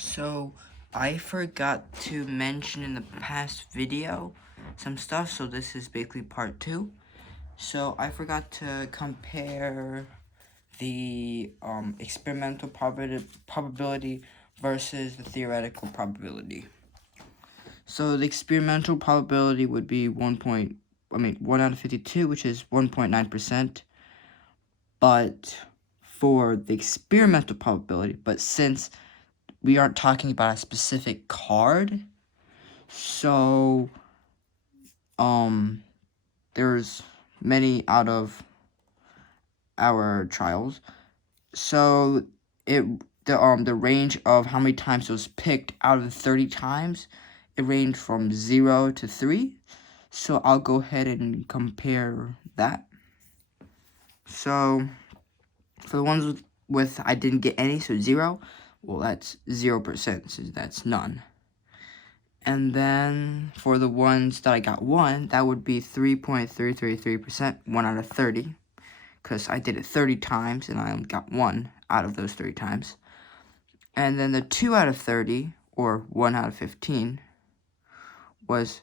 So I forgot to mention in the past video some stuff, so this is basically part 2. So I forgot to compare the experimental probability versus the theoretical probability. So the experimental probability would be 1 out of 52, which is 1.9%. But for the experimental probability, but since we aren't talking about a specific card, so there's many out of our trials, so the range of how many times it was picked out of the 30 times, it ranged from 0 to 3. So I'll go ahead and compare that. So for the ones with I didn't get any, so 0, well, that's 0%, so that's none. And then for the ones that I got 1, that would be 3.333%, 1 out of 30, because I did it 30 times and I only got 1 out of those 30 times. And then the 2 out of 30, or 1 out of 15, was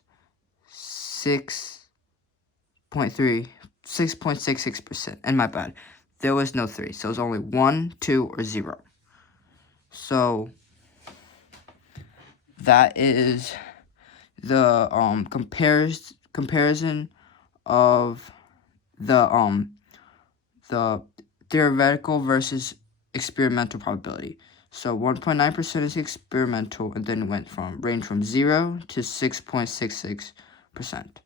6.66%. And my bad, there was no 3, so it was only 1, 2, or 0. So that is the comparison of the theoretical versus experimental probability. So 1.9% is experimental, and then it ranged from 0 to 6.66%.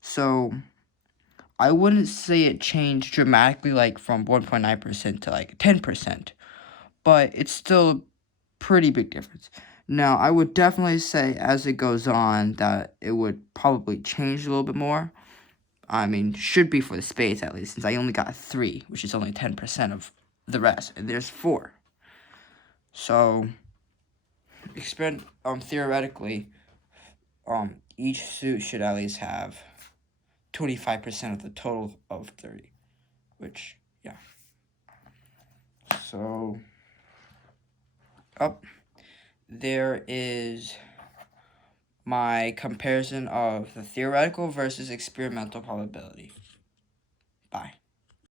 So I wouldn't say it changed dramatically, like from 1.9% to like 10%, but it's still a pretty big difference. Now, I would definitely say as it goes on that it would probably change a little bit more. I mean, should be for the spades at least, since I only got 3, which is only 10% of the rest, and there's 4. So, theoretically, each suit should at least have 25% of the total of 30, which, yeah. So, there is my comparison of the theoretical versus experimental probability. Bye.